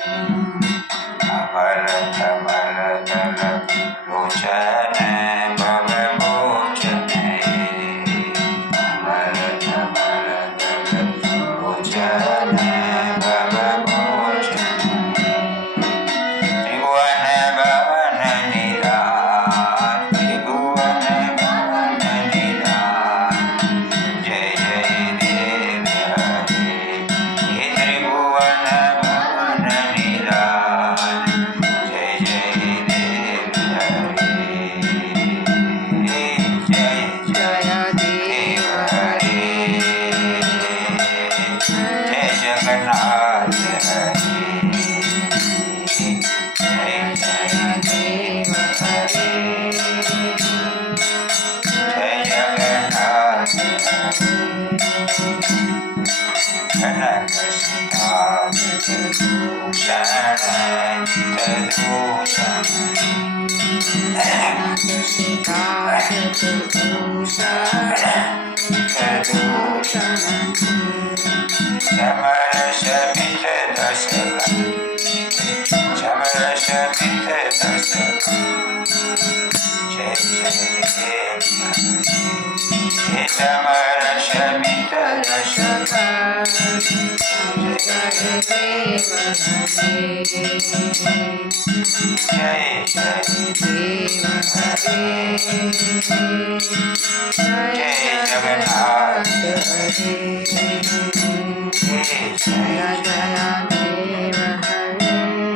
अमर कमल दल लोचन भव मोचन अमर कमल दल लोचन भव मोचन त्रिभुवन भवन निरान त्रिभुवन भवन निरान जय जय देव हरे हे त्रिभुवन भवन निरान जय जय देव हरे जय जय देव हरे जय जगन्नाथ हरे जय जय देव हरे जय जगन्नाथ कनक भूषण समरस मित दशक समरस मित दशक जय जय देव हे समरस मित दशक जय देव हरे जय जय देव हरे जय जगन्नाथ हरे जय जय